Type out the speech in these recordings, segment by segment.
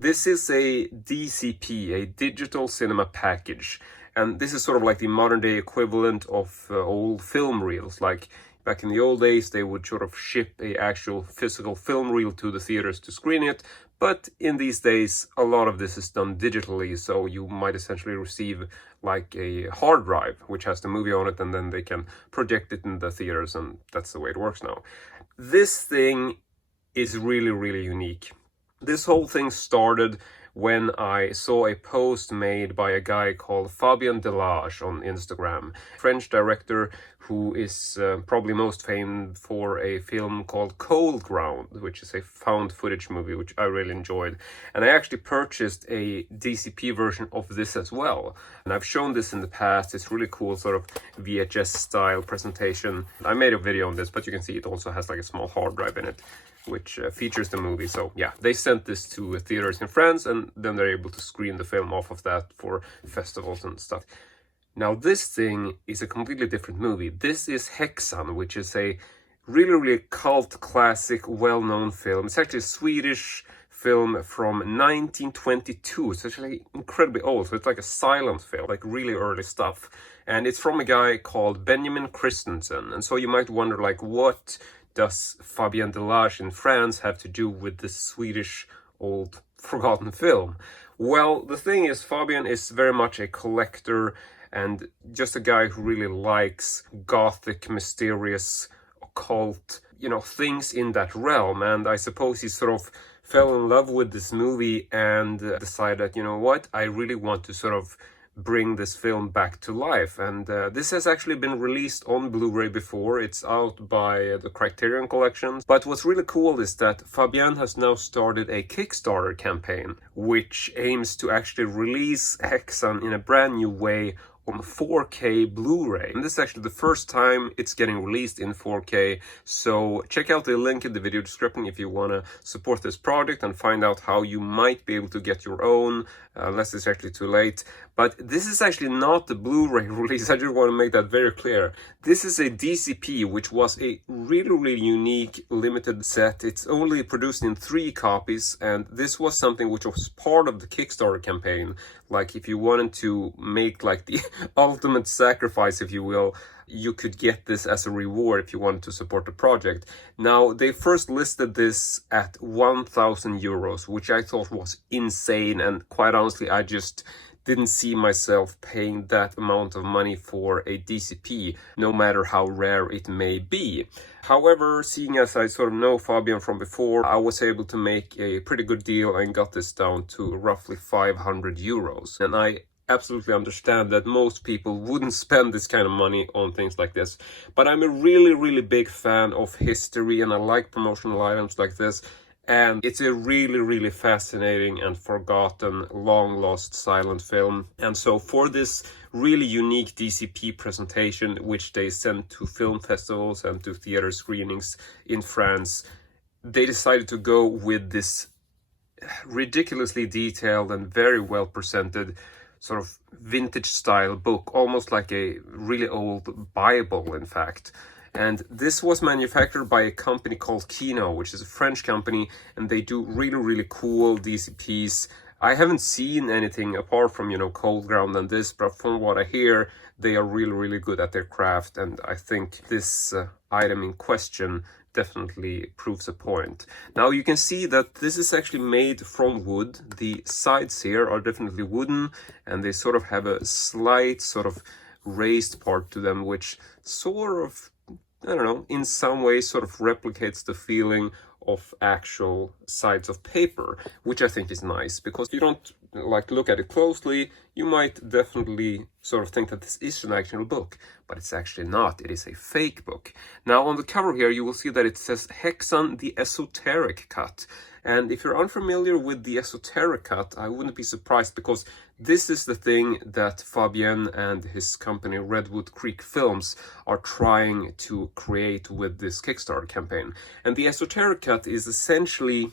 This is a DCP, a digital cinema package, and this is sort of like the modern day equivalent of old film reels. Like back in the old days, they would sort of ship a actual physical film reel to the theaters to screen it, but in these days a lot of this is done digitally, so you might essentially receive like a hard drive which has the movie on it, and then they can project it in the theaters, and that's the way it works now. This thing is really unique. This whole thing started when I saw a post made by a guy called Fabien on Instagram, French director who is probably most famed for a film called Cold Ground, which is a found footage movie which I really enjoyed. And I actually purchased a DCP version of this as well. And I've shown this in the past. It's really cool, sort of VHS style presentation. I made a video on this, but you can see it also has like a small hard drive in it, which features the movie. So yeah, they sent this to theaters in France, and then they're able to screen the film off of that for festivals and stuff. Now this thing is a completely different movie. This is Häxan, which is a really cult classic, well-known film. It's actually a Swedish film from 1922. It's actually incredibly old, so it's like a silent film, like really early stuff. And it's from a guy called Benjamin Christensen. And so you might wonder, like, what does Fabien in France have to do with this Swedish old forgotten film? Well, the thing is, Fabien is very much a collector and just a guy who really likes gothic, mysterious, occult, things in that realm. And I suppose he sort of fell in love with this movie and decided, you know what, I really want to sort of bring this film back to life. And this has actually been released on Blu-ray before. It's out by the Criterion Collection. But what's really cool is that Fabien has now started a Kickstarter campaign which aims to actually release Häxan in a brand new way on 4K Blu-ray. And this is actually the first time it's getting released in 4K, so check out the link in the video description if you want to support this project and find out how you might be able to get your own, unless it's actually too late. But this is actually not the Blu-ray release, I just want to make that very clear. This is a DCP, which was a really unique limited set. It's only produced in 3 copies, and this was something which was part of the Kickstarter campaign. Like, if you wanted to make like the ultimate sacrifice, if you will, you could get this as a reward if you wanted to support the project. Now, they first listed this at 1,000 euros, which I thought was insane, and quite honestly, I just didn't see myself paying that amount of money for a DCP, no matter how rare it may be. However, seeing as I sort of know Fabien from before, I was able to make a pretty good deal and got this down to roughly 500 euros. And I absolutely understand that most people wouldn't spend this kind of money on things like this. But I'm a really big fan of history, and I like promotional items like this. And it's a really fascinating and forgotten, long-lost silent film. And so for this really unique DCP presentation, which they sent to film festivals and to theater screenings in France, they decided to go with this ridiculously detailed and very well presented sort of vintage style book, almost like a really old Bible, in fact. And this was manufactured by a company called KINO, which is a French company, and they do really cool DCPs. I haven't seen anything apart from, Cold Ground and this, but from what I hear, they are really good at their craft, and I think this item in question definitely proves a point. Now you can see that this is actually made from wood. The sides here are definitely wooden, and they sort of have a slight sort of raised part to them, which sort of, I don't know, in some way sort of replicates the feeling of actual sides of paper, which I think is nice, because you don't like look at it closely, you might definitely sort of think that this is an actual book, but it's actually not. It is a fake book. Now on the cover here you will see that it says Häxan, the Esoteric Cut. And if you're unfamiliar with the Esoteric Cut, I wouldn't be surprised, because this is the thing that Fabien and his company Redwood Creek Films are trying to create with this Kickstarter campaign. And the Esoteric Cut is essentially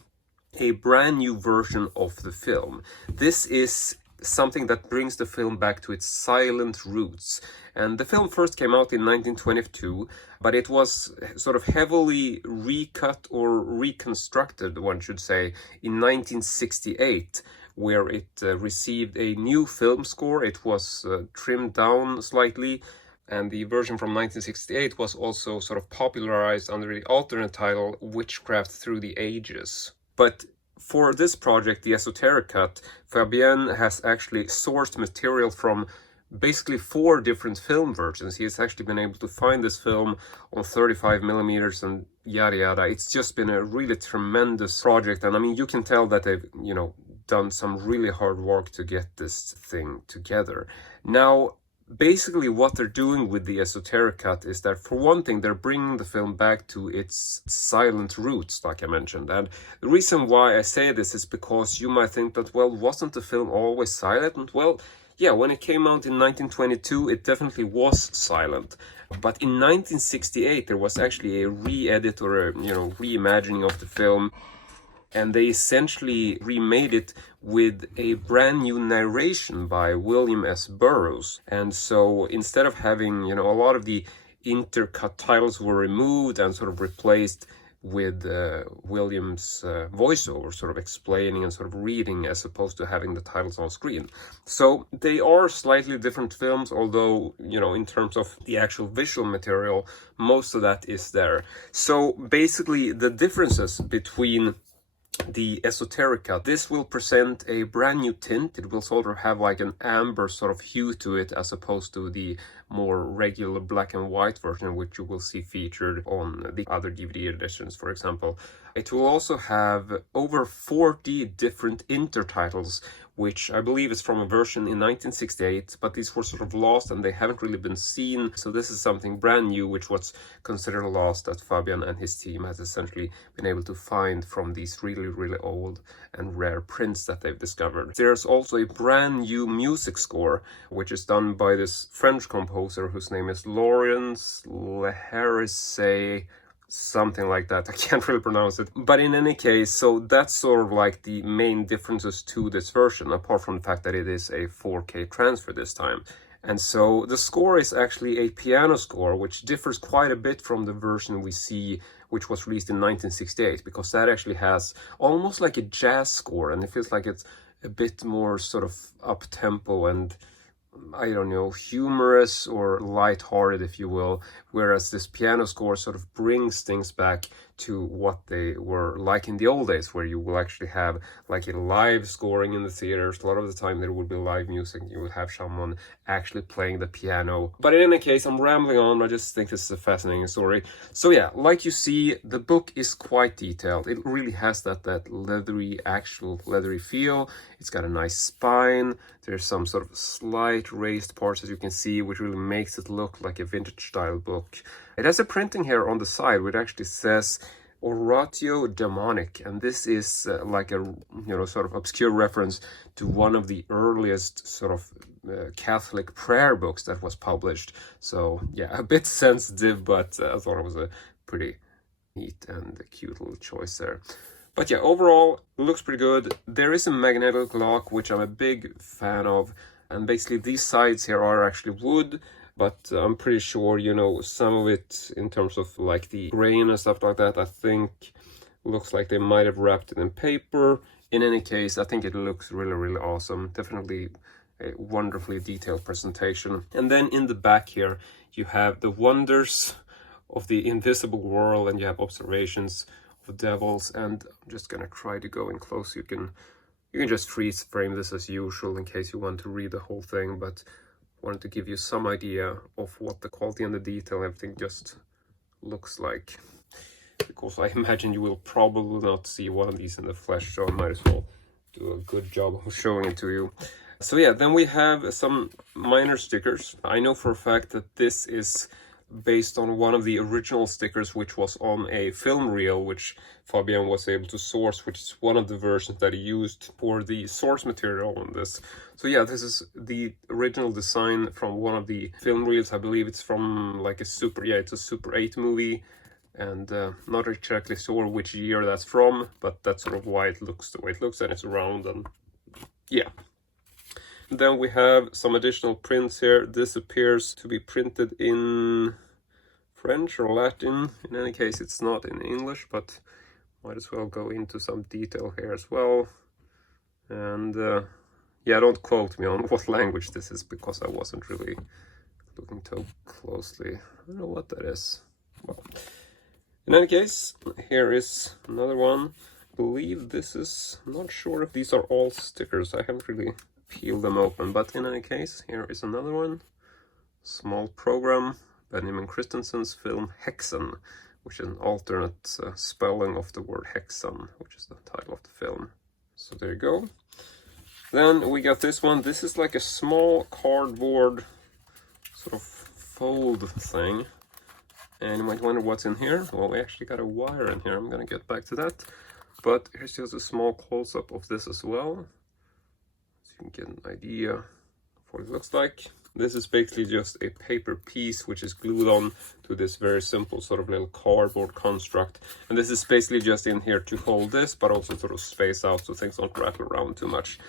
a brand new version of the film. This is something that brings the film back to its silent roots. And the film first came out in 1922, but it was sort of heavily recut or reconstructed, one should say, in 1968, where it received a new film score. It was trimmed down slightly, and the version from 1968 was also sort of popularized under the alternate title Witchcraft Through the Ages. But for this project, the Esoteric Cut, Fabien has actually sourced material from basically 4 different film versions. He has actually been able to find this film on 35mm and yada yada. It's just been a really tremendous project, and I mean, you can tell that they've, you know, done some really hard work to get this thing together. Now, basically what they're doing with the Esoteric Cut is that, for one thing, they're bringing the film back to its silent roots, like I mentioned. And the reason why I say this is because you might think that, well, wasn't the film always silent? Well, yeah, when it came out in 1922, it definitely was silent. But in 1968, there was actually a re-edit or a, you know, reimagining of the film, and they essentially remade it with a brand new narration by William S. Burroughs. And so instead of having, you know, a lot of the intercut titles were removed and sort of replaced with William's voiceover, sort of explaining and sort of reading, as opposed to having the titles on screen. So they are slightly different films, although, you know, in terms of the actual visual material, most of that is there. So basically the differences between the Esoteric Cut, this will present a brand new tint. It will sort of have like an amber sort of hue to it, as opposed to the more regular black and white version, which you will see featured on the other DVD editions, for example. It will also have over 40 different intertitles, which I believe is from a version in 1968, but these were sort of lost and they haven't really been seen. So this is something brand new, which was considered lost, that Fabien and his team has essentially been able to find from these really, really old and rare prints that they've discovered. There's also a brand new music score, which is done by this French composer whose name is Laurence Leharisse, something like that. I can't really pronounce it. But in any case, so that's sort of like the main differences to this version, apart from the fact that it is a 4K transfer this time. And so the score is actually a piano score, which differs quite a bit from the version we see, which was released in 1968, because that actually has almost like a jazz score, and it feels like it's a bit more sort of up-tempo and, I don't know, humorous or light-hearted, if you will, whereas this piano score sort of brings things back to what they were like in the old days, where you will actually have like a live scoring in the theaters. A lot of the time there would be live music, you would have someone actually playing the piano. But in any case, I'm rambling on, I just think this is a fascinating story. So yeah, like you see, the book is quite detailed. It really has that leathery, actual leathery feel. It's got a nice spine. There's some sort of slight raised parts, as you can see, which really makes it look like a vintage style book. It has a printing here on the side which actually says Oratio Demonic, and this is like a, you know, sort of obscure reference to one of the earliest sort of Catholic prayer books that was published. So yeah, a bit sensitive, but I thought it was a pretty neat and cute little choice there. But yeah, overall, it looks pretty good. There is a magnetic lock, which I'm a big fan of. And basically these sides here are actually wood, but I'm pretty sure, you know, some of it in terms of like the grain and stuff like that, I think looks like they might have wrapped it in paper. In any case, I think it looks really, really awesome. Definitely a wonderfully detailed presentation. And then in the back here, you have the wonders of the invisible world, and you have observations of devils. And I'm just gonna try to go in close. You can just freeze frame this as usual in case you want to read the whole thing, but I wanted to give you some idea of what the quality and the detail and everything just looks like, because I imagine you will probably not see one of these in the flesh, so I might as well do a good job of showing it to you. So yeah, then we have some minor stickers. I know for a fact that this is based on one of the original stickers, which was on a film reel, which Fabien was able to source, which is one of the versions that he used for the source material on this. So yeah, this is the original design from one of the film reels. I believe it's from like it's a Super 8 movie, and not exactly sure which year that's from, but that's sort of why it looks the way it looks, and it's round, and yeah. Then we have some additional prints here. This appears to be printed in French or Latin. In any case, it's not in English, but might as well go into some detail here as well. And yeah, don't quote me on what language this is, because I wasn't really looking too closely. I don't know what that is. Well, in any case, here is another one. I believe this is, I'm not sure if these are all stickers. I haven't really peeled them open, but in any case, here is another one. Small program, Benjamin Christensen's film Häxan, which is an alternate spelling of the word Häxan, which is the title of the film. So there you go. Then we got this one. This is like a small cardboard sort of fold thing. And you might wonder what's in here. Well, we actually got a wire in here. I'm going to get back to that. But here's just a small close-up of this as well, so you can get an idea of what it looks like. This is basically just a paper piece which is glued on to this very simple sort of little cardboard construct. And this is basically just in here to hold this, but also sort of space out so things don't rattle around too much.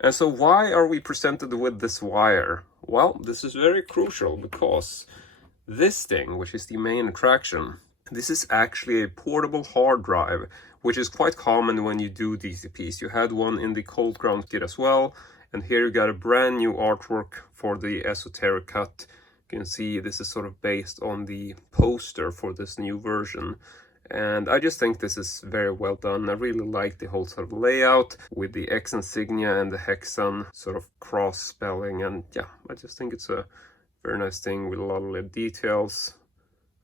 And so why are we presented with this wire? Well, this is very crucial, because this thing, which is the main attraction, this is actually a portable hard drive, which is quite common when you do DCPs. You had one in the Cold Ground kit as well, and here you got a brand new artwork for the ESOTERIC CUT. You can see this is sort of based on the poster for this new version. And I just think this is very well done. I really like the whole sort of layout with the X insignia and the Häxan sort of cross spelling. And yeah, I just think it's a very nice thing with a lot of little details.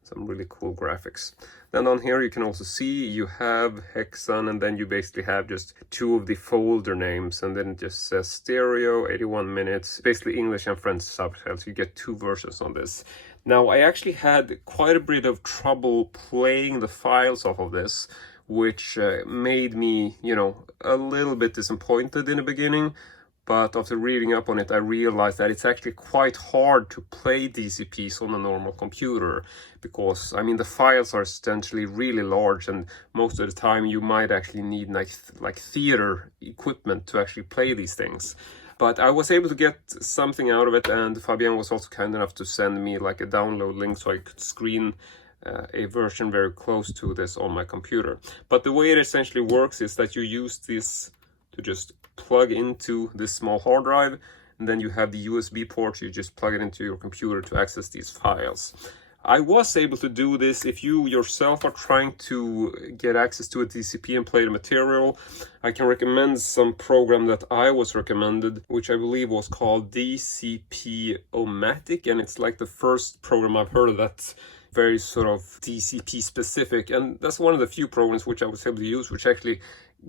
Some really cool graphics. Then on here you can also see you have Häxan, and then you basically have just two of the folder names, and then it just says stereo, 81 minutes, basically English and French subtitles. You get two versions on this. Now, I actually had quite a bit of trouble playing the files off of this, which made me, you know, a little bit disappointed in the beginning. But after reading up on it, I realized that it's actually quite hard to play DCPs on a normal computer, because, I mean, the files are essentially really large, and most of the time you might actually need like theater equipment to actually play these things. But I was able to get something out of it, and Fabien was also kind enough to send me like a download link so I could screen a version very close to this on my computer. But the way it essentially works is that you use this to just plug into this small hard drive, and then you have the USB port. You just plug it into your computer to access these files. I was able to do this. If you yourself are trying to get access to a DCP and play the material, I can recommend some program that I was recommended, which I believe was called DCP-O-matic, and it's like the first program I've heard of that's very sort of DCP specific, and that's one of the few programs which I was able to use, which actually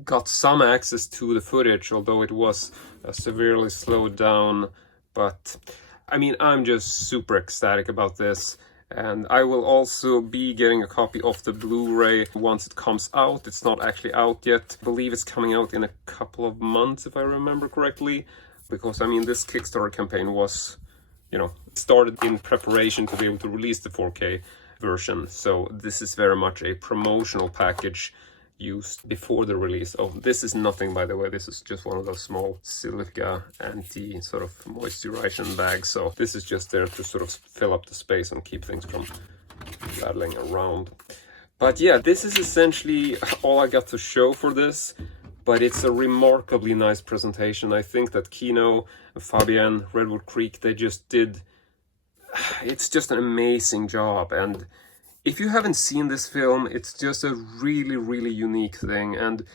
got some access to the footage, although it was severely slowed down. But I mean, I'm just super ecstatic about this, and I will also be getting a copy of the Blu-ray once it comes out. It's not actually out yet. I believe it's coming out in a couple of months, if I remember correctly, because I mean, this Kickstarter campaign was, you know, started in preparation to be able to release the 4K version. So this is very much a promotional package used before the release. Oh, this is nothing, by the way. This is just one of those small silica anti sort of moisturization bags. So this is just there to sort of fill up the space and keep things from rattling around. But yeah, this is essentially all I got to show for this. But it's a remarkably nice presentation. I think that KINO, Fabien, Redwood Creek, they just did, it's just an amazing job. And if you haven't seen this film, it's just a really, really unique thing. And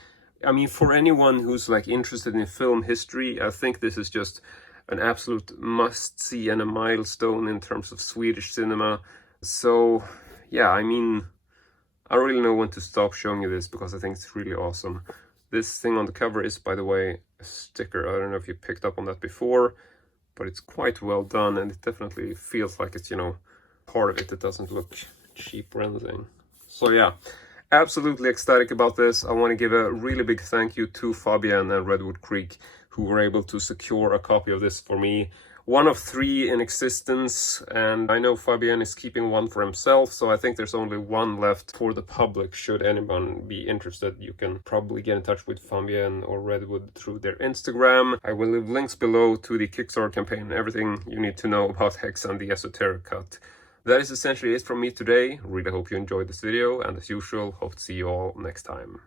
I mean, for anyone who's like interested in film history, I think this is just an absolute must-see and a milestone in terms of Swedish cinema. So yeah, I mean, I don't really know when to stop showing you this, because I think it's really awesome. This thing on the cover is, by the way, a sticker. I don't know if you picked up on that before, but it's quite well done, and it definitely feels like it's, you know, part of it. It doesn't look cheap or anything. So yeah, absolutely ecstatic about this. I want to give a really big thank you to Fabien and Redwood Creek, who were able to secure a copy of this for me one of 3 in existence, and I know Fabien is keeping one for himself, so I think there's only one left for the public. Should anyone be interested, you can probably get in touch with Fabien or Redwood through their Instagram. I will leave links below to the Kickstarter campaign and everything you need to know about Häxan, the Esoteric Cut. That is essentially it from me today. Really hope you enjoyed this video, and as usual, hope to see you all next time.